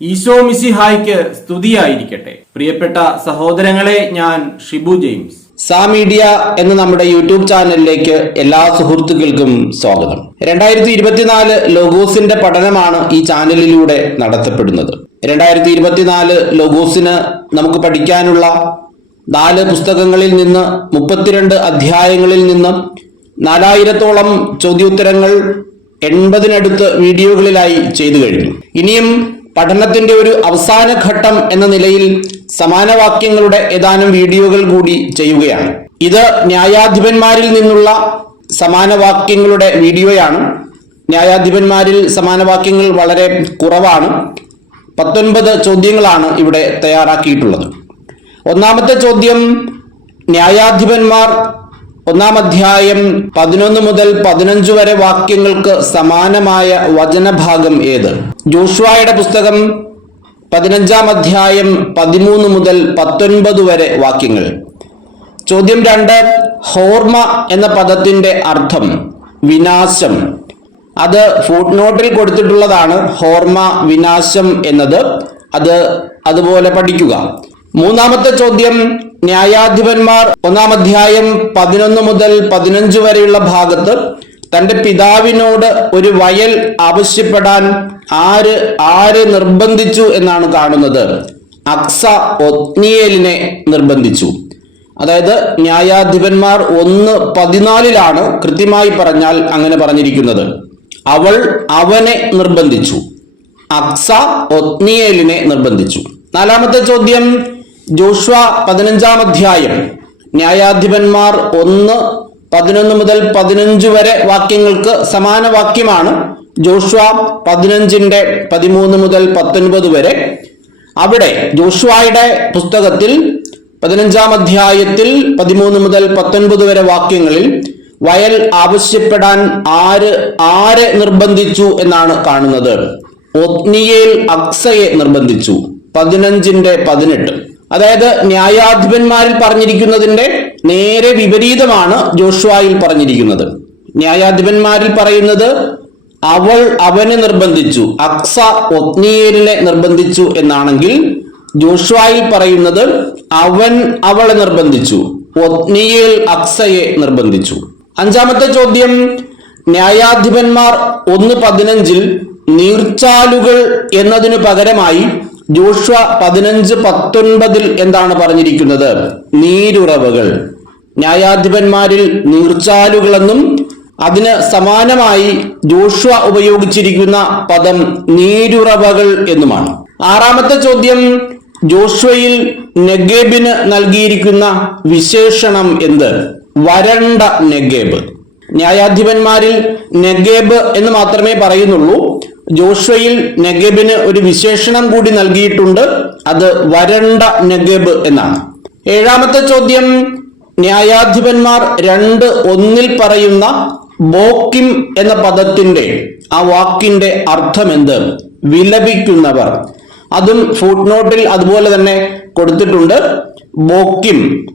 ഈശോ മിസിഹായ്ക്ക് സ്തുതിയായിരിക്കട്ടെ. പ്രിയപ്പെട്ട സഹോദരങ്ങളെ ഞാൻ ഷിബു ജെയിംസ്. സാ മീഡിയ എന്ന നമ്മുടെ യൂട്യൂബ് ചാനലിലേക്ക് എല്ലാ സുഹൃത്തുക്കൾക്കും സ്വാഗതം. രണ്ടായിരത്തി ഇരുപത്തിനാല് ലോഗോസിന്റെ പഠനമാണ് ഈ ചാനലിലൂടെ നടത്തപ്പെടുന്നത്. രണ്ടായിരത്തി ഇരുപത്തിനാല് ലോഗോസിന് നമുക്ക് പഠിക്കാനുള്ള നാല് പുസ്തകങ്ങളിൽ നിന്ന് മുപ്പത്തിരണ്ട് അധ്യായങ്ങളിൽ നിന്ന് നാലായിരത്തോളം ചോദ്യോത്തരങ്ങൾ എൺപതിനടുത്ത് വീഡിയോകളിലായി ചെയ്തു കഴിഞ്ഞു. ഇനിയും പഠനത്തിന്റെ ഒരു അവസാന ഘട്ടം എന്ന നിലയിൽ സമാനവാക്യങ്ങളുടെ ഏതാനും വീഡിയോകൾ കൂടി ചെയ്യുകയാണ്. ഇത് ന്യായാധിപന്മാരിൽ നിന്നുള്ള സമാനവാക്യങ്ങളുടെ വീഡിയോയാണ്. ന്യായാധിപന്മാരിൽ സമാനവാക്യങ്ങൾ വളരെ കുറവാണ്. പത്തൊൻപത് ചോദ്യങ്ങളാണ് ഇവിടെ തയ്യാറാക്കിയിട്ടുള്ളത്. ഒന്നാമത്തെ ചോദ്യം ന്യായാധിപന്മാർ ഒന്നാം അധ്യായം പതിനൊന്ന് മുതൽ പതിനഞ്ച് വരെ വാക്യങ്ങൾക്ക് സമാനമായ വചനഭാഗം ഏത്? ജോഷുവായുടെ പുസ്തകം പതിനഞ്ചാം അധ്യായം പതിമൂന്ന് മുതൽ പത്തൊൻപത് വരെ വാക്യങ്ങൾ. ചോദ്യം രണ്ട് ഹോർമ എന്ന പദത്തിന്റെ അർത്ഥം വിനാശം. അത് ഫുട് നോട്ടിൽ കൊടുത്തിട്ടുള്ളതാണ്. ഹോർമ വിനാശം എന്നത്. അത് അതുപോലെ പഠിക്കുക. മൂന്നാമത്തെ ചോദ്യം ന്യായാധിപന്മാർ ഒന്നാം അധ്യായം പതിനൊന്ന് മുതൽ പതിനഞ്ച് വരെയുള്ള ഭാഗത്ത് തന്റെ പിതാവിനോട് ഒരു വയൽ ആവശ്യപ്പെടാൻ ആര് ആര് നിർബന്ധിച്ചു എന്നാണ് കാണുന്നത്. അക്സ ഒത്നിയേലിനെ നിർബന്ധിച്ചു. അതായത് ന്യായാധിപന്മാർ ഒന്ന് പതിനാലിലാണ് കൃത്യമായി പറഞ്ഞാൽ അങ്ങനെ പറഞ്ഞിരിക്കുന്നത്. അവൾ അവനെ നിർബന്ധിച്ചു. അക്സ ഒത്നിയേലിനെ നിർബന്ധിച്ചു. നാലാമത്തെ ചോദ്യം ജോഷ്വ പതിനഞ്ചാം അധ്യായം. ന്യായാധിപന്മാർ ഒന്ന് പതിനൊന്ന് മുതൽ പതിനഞ്ച് വരെ വാക്യങ്ങൾക്ക് സമാന വാക്യമാണ്. ജോഷ്വ പതിനഞ്ചിന്റെ പതിമൂന്ന് മുതൽ പത്തൊൻപത് വരെ. അവിടെ ജോഷ്വായുടെ പുസ്തകത്തിൽ പതിനഞ്ചാം അധ്യായത്തിൽ പതിമൂന്ന് മുതൽ പത്തൊൻപത് വരെ വാക്യങ്ങളിൽ വയൽ ആവശ്യപ്പെടാൻ ആര് ആരെ നിർബന്ധിച്ചു എന്നാണ് കാണുന്നത്. ഒത്നിയേൽ അക്സയെ നിർബന്ധിച്ചു. പതിനഞ്ചിന്റെ പതിനെട്ട്. അതായത് ന്യായാധിപന്മാരിൽ പറഞ്ഞിരിക്കുന്നതിന്റെ നേരെ വിപരീതമാണ് ജോഷ്വായിൽ പറഞ്ഞിരിക്കുന്നത്. ന്യായാധിപന്മാരിൽ പറയുന്നത് അവൾ അവനെ നിർബന്ധിച്ചു അക്സ ഒത്നിയേലിനെ നിർബന്ധിച്ചു എന്നാണെങ്കിൽ ജോഷ്വായിൽ പറയുന്നത് അവൻ അവളെ നിർബന്ധിച്ചു ഒത്നിയേൽ അക്സയെ നിർബന്ധിച്ചു. അഞ്ചാമത്തെ ചോദ്യം ന്യായാധിപന്മാർ ഒന്ന് പതിനഞ്ചിൽ നീർച്ചാലുകൾ എന്നതിനു പകരമായി ജോഷ്വ പതിനഞ്ച് പത്തൊൻപതിൽ എന്താണ് പറഞ്ഞിരിക്കുന്നത്? നീരുറവകൾ. ന്യായാധിപന്മാരിൽ നീർച്ചാലുകളെന്നും അതിന് സമാനമായി ജോഷ്വ ഉപയോഗിച്ചിരിക്കുന്ന പദം നീരുറവകൾ എന്നുമാണ്. ആറാമത്തെ ചോദ്യം ജോഷ്വയിൽ നെഗേബിന് നൽകിയിരിക്കുന്ന വിശേഷണം എന്ത്? വരണ്ട നെഗേബ്. ന്യായാധിപന്മാരിൽ നെഗേബ് എന്ന് മാത്രമേ പറയുന്നുള്ളൂ. ജോഷ്വയിൽ നഗബിന് ഒരു വിശേഷണം കൂടി നൽകിയിട്ടുണ്ട്. അത് വരണ്ട നെഗബ് എന്നാണ്. ഏഴാമത്തെ ചോദ്യം ന്യായാധിപന്മാർ രണ്ട് ഒന്നിൽ പറയുന്ന ബോക്കിം എന്ന പദത്തിന്റെ ആ വാക്കിന്റെ അർത്ഥം എന്ത് വിലപിക്കുന്നവർ. അതും ഫുട് നോട്ടിൽ അതുപോലെ തന്നെ കൊടുത്തിട്ടുണ്ട്. ബോക്കിം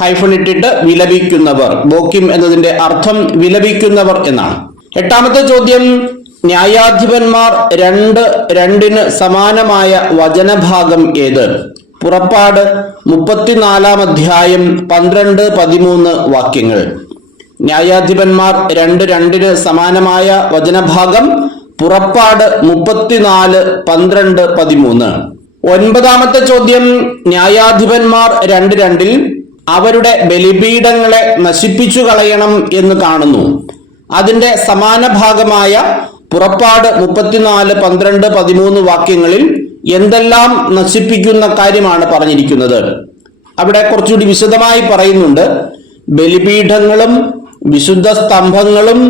ഹൈഫൺ ഇട്ടിട്ട് വിലപിക്കുന്നവർ. ബോക്കിം എന്നതിന്റെ അർത്ഥം വിലപിക്കുന്നവർ എന്നാണ്. എട്ടാമത്തെ ചോദ്യം ന്യായാധിപന്മാർ രണ്ട് രണ്ടിന് സമാനമായ വചനഭാഗം ഏത്? പുറപ്പാട് മുപ്പത്തിനാലാം അധ്യായം പന്ത്രണ്ട് പതിമൂന്ന് വാക്യങ്ങൾ. ന്യായാധിപന്മാർ രണ്ട് രണ്ടിന് സമാനമായ വചനഭാഗം പുറപ്പാട് മുപ്പത്തിനാല് പന്ത്രണ്ട് പതിമൂന്ന്. ഒൻപതാമത്തെ ചോദ്യം ന്യായാധിപന്മാർ രണ്ട് രണ്ടിൽ അവരുടെ ബലിപീഠങ്ങളെ നശിപ്പിച്ചു കളയണം എന്ന് കാണുന്നു. അതിന്റെ സമാന ഭാഗമായ പുറപ്പാട് മുപ്പത്തിനാല് പന്ത്രണ്ട് പതിമൂന്ന് വാക്യങ്ങളിൽ എന്തെല്ലാം നശിപ്പിക്കുന്ന കാര്യമാണ് പറഞ്ഞിരിക്കുന്നത്. അവിടെ കുറച്ചുകൂടി വിശദമായി പറയുന്നുണ്ട്. ബലിപീഠങ്ങളും വിശുദ്ധ സ്തംഭങ്ങളും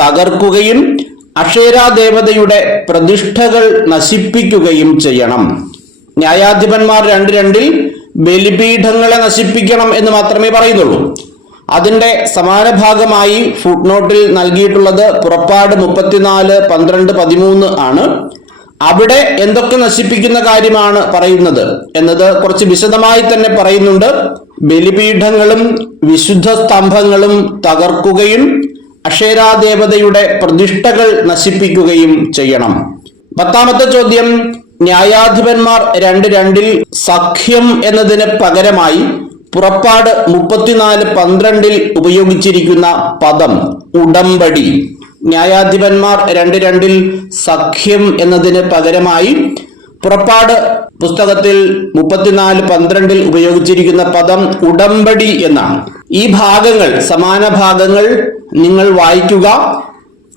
തകർക്കുകയും അക്ഷേരാ ദേവതയുടെ പ്രതിഷ്ഠകൾ നശിപ്പിക്കുകയും ചെയ്യണം. ന്യായാധിപന്മാർ രണ്ട് രണ്ടിൽ ബലിപീഠങ്ങളെ നശിപ്പിക്കണം എന്ന് മാത്രമേ പറയുന്നുള്ളൂ. അതിന്റെ സമാന ഭാഗമായി ഫുട് നോട്ടിൽ നൽകിയിട്ടുള്ളത് പുറപ്പാട് മുപ്പത്തിനാല് പന്ത്രണ്ട് പതിമൂന്ന് ആണ്. അവിടെ എന്തൊക്കെ നശിപ്പിക്കുന്ന കാര്യമാണ് പറയുന്നത് എന്നത് കുറച്ച് വിശദമായി തന്നെ പറയുന്നുണ്ട്. ബലിപീഠങ്ങളും വിശുദ്ധ സ്തംഭങ്ങളും തകർക്കുകയും അക്ഷേരാദേവതയുടെ പ്രതിഷ്ഠകൾ നശിപ്പിക്കുകയും ചെയ്യണം. പത്താമത്തെ ചോദ്യം ന്യായാധിപന്മാർ രണ്ട് രണ്ടിൽ സഖ്യം എന്നതിന് പകരമായി പുറപ്പാട് മുപ്പത്തിനാല് പന്ത്രണ്ടിൽ ഉപയോഗിച്ചിരിക്കുന്ന പദം ഉടമ്പടി. ന്യായാധിപന്മാർ രണ്ട് രണ്ടിൽ സഖ്യം എന്നതിന് പകരമായി പുറപ്പാട് പുസ്തകത്തിൽ മുപ്പത്തിനാല് പന്ത്രണ്ടിൽ ഉപയോഗിച്ചിരിക്കുന്ന പദം ഉടമ്പടി എന്നാണ്. ഈ ഭാഗങ്ങൾ സമാന ഭാഗങ്ങൾ നിങ്ങൾ വായിക്കുക.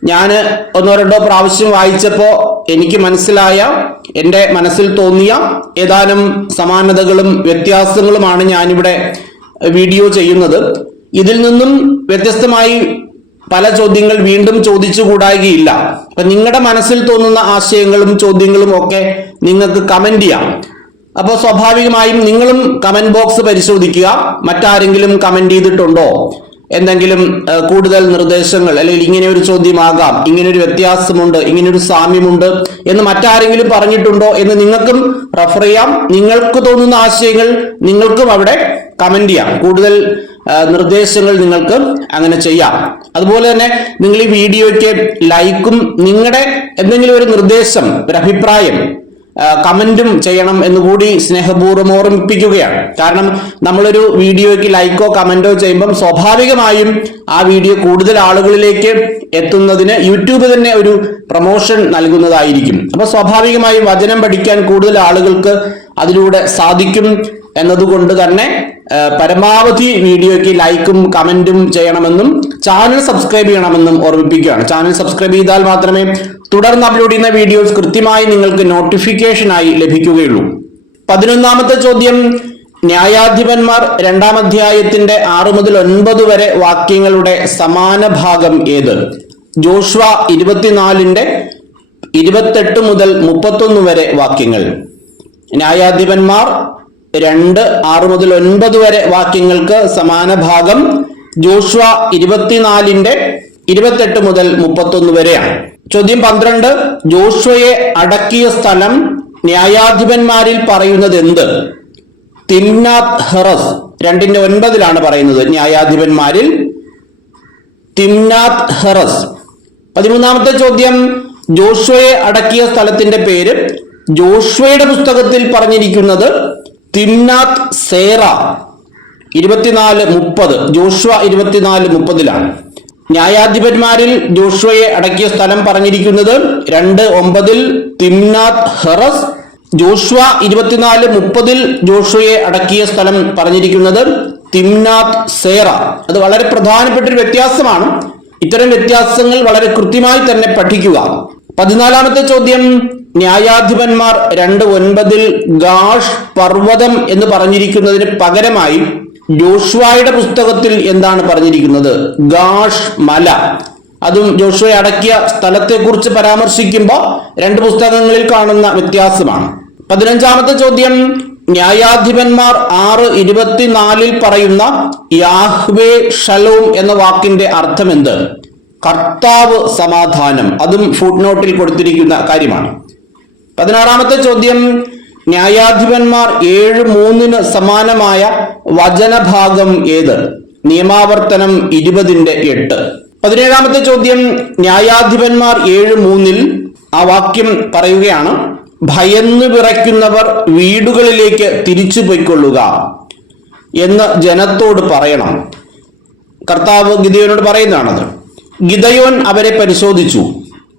ഞാൻ ഒന്നോ രണ്ടോ പ്രാവശ്യം വായിച്ചപ്പോൾ എനിക്ക് മനസ്സിലായ എന്റെ മനസ്സിൽ തോന്നിയ ഏതാനും സമാനതകളും വ്യത്യാസങ്ങളുമാണ് ഞാനിവിടെ വീഡിയോ ചെയ്യുന്നത്. ഇതിൽ നിന്നും വ്യത്യസ്തമായി പല ചോദ്യങ്ങൾ വീണ്ടും ചോദിച്ചു കൂടായികയില്ല അപ്പൊ നിങ്ങളുടെ മനസ്സിൽ തോന്നുന്ന ആശയങ്ങളും ചോദ്യങ്ങളും ഒക്കെ നിങ്ങൾക്ക് കമന്റ് ചെയ്യാം. അപ്പോൾ സ്വാഭാവികമായും നിങ്ങളും കമന്റ് ബോക്സ് പരിശോധിക്കുക. മറ്റാരെങ്കിലും കമന്റ് ചെയ്തിട്ടുണ്ടോ? എന്തെങ്കിലും കൂടുതൽ നിർദ്ദേശങ്ങൾ അല്ലെങ്കിൽ ഇങ്ങനെ ഒരു ചോദ്യമാകാം ഇങ്ങനെ ഒരു വ്യത്യാസമുണ്ട് ഇങ്ങനെ ഒരു സാമ്യമുണ്ട് എന്ന് മറ്റാരെങ്കിലും പറഞ്ഞിട്ടുണ്ടോ എന്ന് നിങ്ങൾക്കും റെഫർ ചെയ്യാം. നിങ്ങൾക്ക് തോന്നുന്ന ആശയങ്ങൾ നിങ്ങൾക്കും അവിടെ കമന്റ് ചെയ്യാം. കൂടുതൽ നിർദ്ദേശങ്ങൾ നിങ്ങൾക്ക് അങ്ങനെ ചെയ്യാം. അതുപോലെ തന്നെ നിങ്ങൾ ഈ വീഡിയോയ്ക്ക് ലൈക്കും നിങ്ങളുടെ എന്തെങ്കിലും ഒരു നിർദ്ദേശം ഒരു അഭിപ്രായം കമന്റും ചെയ്യണം എന്ന് കൂടി സ്നേഹപൂർവം ഓർമ്മിപ്പിക്കുകയാണ്. കാരണം നമ്മളൊരു വീഡിയോയ്ക്ക് ലൈക്കോ കമന്റോ ചെയ്യുമ്പം സ്വാഭാവികമായും ആ വീഡിയോ കൂടുതൽ ആളുകളിലേക്ക് എത്തുന്നതിന് യൂട്യൂബ് തന്നെ ഒരു പ്രൊമോഷൻ നൽകുന്നതായിരിക്കും. അപ്പൊ സ്വാഭാവികമായും വചനം പഠിക്കാൻ കൂടുതൽ ആളുകൾക്ക് അതിലൂടെ സാധിക്കും എന്നതുകൊണ്ട് തന്നെ പരമാവധി വീഡിയോയ്ക്ക് ലൈക്കും കമന്റും ചെയ്യണമെന്നും ചാനൽ സബ്സ്ക്രൈബ് ചെയ്യണമെന്നും ഓർമ്മിപ്പിക്കുകയാണ്. ചാനൽ സബ്സ്ക്രൈബ് ചെയ്താൽ മാത്രമേ തുടർന്ന് അപ്ലോഡ് ചെയ്യുന്ന വീഡിയോസ് കൃത്യമായി നിങ്ങൾക്ക് നോട്ടിഫിക്കേഷനായി ലഭിക്കുകയുള്ളൂ. പതിനൊന്നാമത്തെ ചോദ്യം ന്യായാധിപന്മാർ രണ്ടാം അധ്യായത്തിന്റെ ആറ് മുതൽ ഒൻപത് വരെ വാക്യങ്ങളുടെ സമാന ഭാഗം ഏത്? ജോഷ്വ ഇരുപത്തിനാലിന്റെ ഇരുപത്തെട്ട് മുതൽ മുപ്പത്തൊന്ന് വരെ വാക്യങ്ങൾ. ന്യായാധിപന്മാർ രണ്ട് ആറ് മുതൽ ഒൻപത് വരെ വാക്യങ്ങൾക്ക് സമാന ഭാഗം ജോഷ്വ ഇരുപത്തിനാലിന്റെ ഇരുപത്തെട്ട് മുതൽ മുപ്പത്തൊന്ന് വരെയാണ്. ചോദ്യം പന്ത്രണ്ട് ജോഷ്വയെ അടക്കിയ സ്ഥലം ന്യായാധിപന്മാരിൽ പറയുന്നത് എന്ത് തിംനാത് ഹെറസ് രണ്ടിന്റെ ഒൻപതിലാണ് പറയുന്നത് ന്യായാധിപന്മാരിൽ. തിംനാത് ഹെറസ്. പതിമൂന്നാമത്തെ ചോദ്യം ജോഷ്വയെ അടക്കിയ സ്ഥലത്തിന്റെ പേര് ജോഷ്വയുടെ പുസ്തകത്തിൽ പറഞ്ഞിരിക്കുന്നത് തിംനാഥ് സേറ ഇരുപത്തിനാല് മുപ്പത് ജോഷ്വ ഇരുപത്തിനാല് മുപ്പതിലാണ്. ന്യായാധിപന്മാരിൽ ജോഷ്വയെ അടക്കിയ സ്ഥലം പറഞ്ഞിരിക്കുന്നത് രണ്ട് ഒമ്പതിൽ തിംനാത്ത് ഹെറസ് ജോഷ്വ ഇരുപത്തിനാല് മുപ്പതിൽ ജോഷ്വയെ അടക്കിയ സ്ഥലം പറഞ്ഞിരിക്കുന്നത് തിംനാത്ത് സേറ. അത് വളരെ പ്രധാനപ്പെട്ട ഒരു വ്യത്യാസമാണ്. ഇത്തരം വ്യത്യാസങ്ങൾ വളരെ കൃത്യമായി തന്നെ പഠിക്കുക. പതിനാലാമത്തെ ചോദ്യം ന്യായാധിപന്മാർ രണ്ട് ഒൻപതിൽ ഗാഷ് പർവതം എന്ന് പറഞ്ഞിരിക്കുന്നതിന് പകരമായി ജോഷ്വായുടെ പുസ്തകത്തിൽ എന്താണ് പറഞ്ഞിരിക്കുന്നത്? ഗാഷ് മല. അതും ജോഷുവെ അടക്കിയ സ്ഥലത്തെക്കുറിച്ച് പരാമർശിക്കുമ്പോൾ രണ്ട് പുസ്തകങ്ങളിൽ കാണുന്ന വ്യത്യാസമാണ്. പതിനഞ്ചാമത്തെ ചോദ്യം ന്യായാധിപന്മാർ ആറ് ഇരുപത്തിനാലിൽ പറയുന്ന യാഹ്വേ ഷലോം എന്ന വാക്കിന്റെ അർത്ഥം എന്ത് കർത്താവ് സമാധാനം. അതും ഫുഡ് നോട്ടിൽ കൊടുത്തിരിക്കുന്ന കാര്യമാണ്. പതിനാറാമത്തെ ചോദ്യം. ന്യായാധിപന്മാർ ഏഴ് മൂന്നിന് സമാനമായ വചനഭാഗം ഏത്? നിയമാവർത്തനം ഇരുപതിന്റെ എട്ട്. പതിനേഴാമത്തെ ചോദ്യം. ന്യായാധിപന്മാർ ഏഴ് മൂന്നിൽ ആ വാക്യം പറയുകയാണ്. ഭയന്ന് വിറയ്ക്കുന്നവർ വീടുകളിലേക്ക് തിരിച്ചു പൊയ്ക്കൊള്ളുക എന്ന് ജനത്തോട് പറയണം. കർത്താവ് ഗിതയോനോട് പറയുന്നതാണത്. ഗിതയോൻ അവരെ പരിശോധിച്ചു.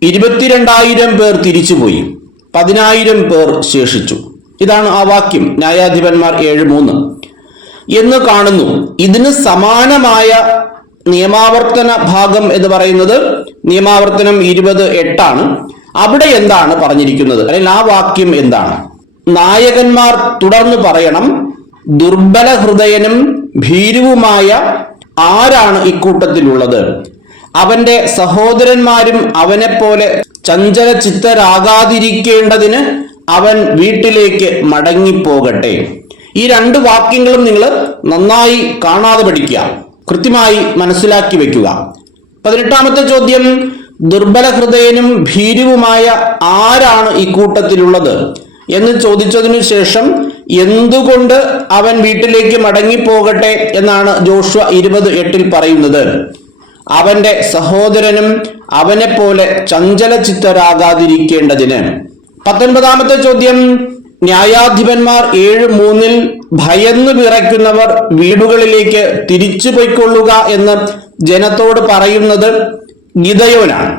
ഇരുപത്തിരണ്ടായിരം പേർ തിരിച്ചുപോയി. പതിനായിരം പേർ ശേഷിച്ചു. ഇതാണ് ആ വാക്യം. ന്യായാധിപന്മാർ ഏഴ് മൂന്ന് എന്ന് കാണുന്നു. ഇതിന് സമാനമായ നിയമാവർത്തന ഭാഗം എന്ന് പറയുന്നത് നിയമാവർത്തനം ഇരുപത് എട്ടാണ്. അവിടെ എന്താണ് പറഞ്ഞിരിക്കുന്നത്? അല്ലെങ്കിൽ ആ വാക്യം എന്താണ്? നായകന്മാർ തുടർന്ന് പറയണം ദുർബല ഹൃദയനും ഭീരുവുമായ ആരാണ് ഇക്കൂട്ടത്തിലുള്ളത് അവന്റെ സഹോദരന്മാരും അവനെപ്പോലെ ചഞ്ചല ചിത്തരാകാതിരിക്കേണ്ടതിന് അവൻ വീട്ടിലേക്ക് മടങ്ങിപ്പോകട്ടെ. ഈ രണ്ട് വാക്യങ്ങളും നിങ്ങൾ നന്നായി കാണാതെ പഠിക്കുക. കൃത്യമായി മനസ്സിലാക്കി വെക്കുക. പതിനെട്ടാമത്തെ ചോദ്യം ദുർബല ഹൃദയനും ഭീരുവുമായ ആരാണ് ഈ കൂട്ടത്തിലുള്ളത്? എന്ന് ചോദിച്ചതിനു ശേഷം എന്തുകൊണ്ട് അവൻ വീട്ടിലേക്ക് മടങ്ങിപ്പോകട്ടെ എന്നാണ് ജോഷുവ ഇരുപത് എട്ടിൽ പറയുന്നത്. അവന്റെ സഹോദരനും അവനെപ്പോലെ ചഞ്ചല ചിത്തരാകാതിരിക്കേണ്ടതിന് പത്തൊൻപതാമത്തെ ചോദ്യം ന്യായാധിപന്മാർ ഏഴ് മൂന്നിൽ ഭയന്നു വിറയ്ക്കുന്നവർ വീടുകളിലേക്ക് തിരിച്ചു പൊയ്ക്കൊള്ളുക എന്ന് ജനത്തോട് പറയുന്നത് ഗിതയോനാണ്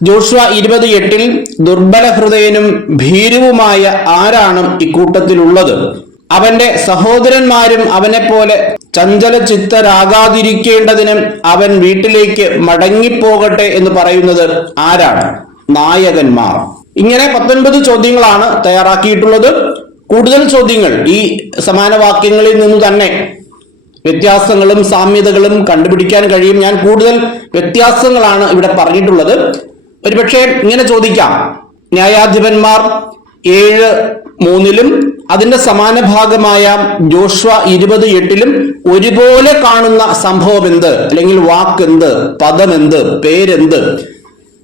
ജോഷുവ ഇരുപത് എട്ടിൽ ദുർബല ഹൃദയനും ഭീരുവുമായ ആരാണ് ഇക്കൂട്ടത്തിലുള്ളത്? അവന്റെ സഹോദരന്മാരും അവനെപ്പോലെ പോലെ ചഞ്ചല ചിത്തരാകാതിരിക്കേണ്ടതിനും അവൻ വീട്ടിലേക്ക് മടങ്ങിപ്പോകട്ടെ എന്ന് പറയുന്നത് ആരാണ്? നായകന്മാർ. ഇങ്ങനെ പത്തൊൻപത് ചോദ്യങ്ങളാണ് തയ്യാറാക്കിയിട്ടുള്ളത്. കൂടുതൽ ചോദ്യങ്ങൾ ഈ സമാന വാക്യങ്ങളിൽ നിന്ന് തന്നെ വ്യത്യാസങ്ങളും സാമ്യതകളും കണ്ടുപിടിക്കാൻ കഴിയും. ഞാൻ കൂടുതൽ വ്യത്യാസങ്ങളാണ് ഇവിടെ പറഞ്ഞിട്ടുള്ളത്. ഒരുപക്ഷെ ഇങ്ങനെ ചോദിക്കാം. ന്യായാധിപന്മാർ ഏഴ് മൂന്നിലും അതിന്റെ സമാന ഭാഗമായ ജോഷ്വ ഇരുപത് എട്ടിലും ഒരുപോലെ കാണുന്ന സംഭവം എന്ത് അല്ലെങ്കിൽ വാക്കെന്ത്? പദമെന്ത്? പേരെന്ത്?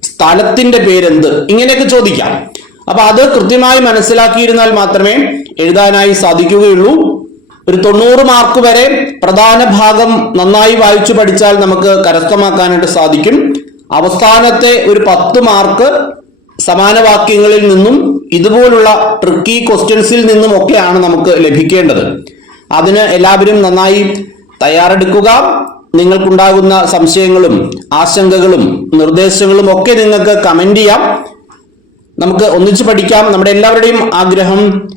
സ്ഥലത്തിന്റെ പേരെന്ത്? ഇങ്ങനെയൊക്കെ ചോദിക്കാം. അപ്പൊ അത് കൃത്യമായി മനസ്സിലാക്കിയിരുന്നാൽ മാത്രമേ എഴുതാനായി സാധിക്കുകയുള്ളൂ. ഒരു തൊണ്ണൂറ് മാർക്ക് വരെ പ്രധാന ഭാഗം നന്നായി വായിച്ചു പഠിച്ചാൽ നമുക്ക് കരസ്ഥമാക്കാനായിട്ട് സാധിക്കും. അവസാനത്തെ ഒരു പത്ത് മാർക്ക് സമാന വാക്യങ്ങളിൽ നിന്നും ഇതുപോലുള്ള ട്രിക്കി ക്വസ്റ്റ്യൻസിൽ നിന്നും ഒക്കെയാണ് നമുക്ക് ലഭിക്കേണ്ടത്. അതിന് എല്ലാവരും നന്നായി തയ്യാറെടുക്കുക. നിങ്ങൾക്കുണ്ടാകുന്ന സംശയങ്ങളും ആശങ്കകളും നിർദ്ദേശങ്ങളും ഒക്കെ നിങ്ങൾക്ക് കമന്റ് ചെയ്യാം. നമുക്ക് ഒന്നിച്ച് പഠിക്കാം. നമ്മുടെ എല്ലാവരുടെയും ആഗ്രഹം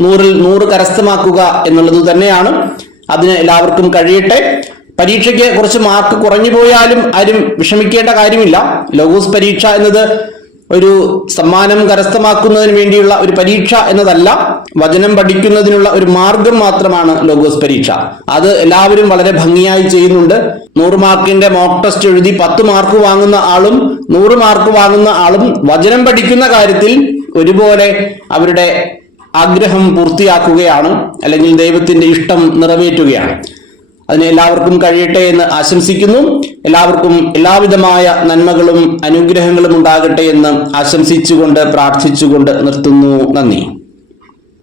നൂറിൽ നൂറ് കരസ്ഥമാക്കുക എന്നുള്ളത് തന്നെയാണ്. അതിന് എല്ലാവർക്കും കഴിയട്ടെ. പരീക്ഷയ്ക്ക് കുറച്ച് മാർക്ക് കുറഞ്ഞു പോയാലും ആരും വിഷമിക്കേണ്ട കാര്യമില്ല. ലോഗോസ് പരീക്ഷ എന്നത് ഒരു സമ്മാനം കരസ്ഥമാക്കുന്നതിന് വേണ്ടിയുള്ള ഒരു പരീക്ഷ എന്നതല്ല വചനം പഠിക്കുന്നതിനുള്ള ഒരു മാർഗം മാത്രമാണ് ലോഗോസ് പരീക്ഷ. അത് എല്ലാവരും വളരെ ഭംഗിയായി ചെയ്യുന്നുണ്ട്. നൂറ് മാർക്കിന്റെ മോക്ക് ടെസ്റ്റ് എഴുതി പത്ത് മാർക്ക് വാങ്ങുന്ന ആളും നൂറ് മാർക്ക് വാങ്ങുന്ന ആളും വചനം പഠിക്കുന്ന കാര്യത്തിൽ ഒരുപോലെ അവരുടെ ആഗ്രഹം പൂർത്തിയാക്കുകയാണ് അല്ലെങ്കിൽ ദൈവത്തിന്റെ ഇഷ്ടം നിറവേറ്റുകയാണ്. അതിന് എല്ലാവർക്കും കഴിയട്ടെ എന്ന് ആശംസിക്കുന്നു. എല്ലാവർക്കും എല്ലാവിധമായ നന്മകളും അനുഗ്രഹങ്ങളും ഉണ്ടാകട്ടെ എന്ന് ആശംസിച്ചുകൊണ്ട് പ്രാർത്ഥിച്ചുകൊണ്ട് നിർത്തുന്നു. നന്ദി.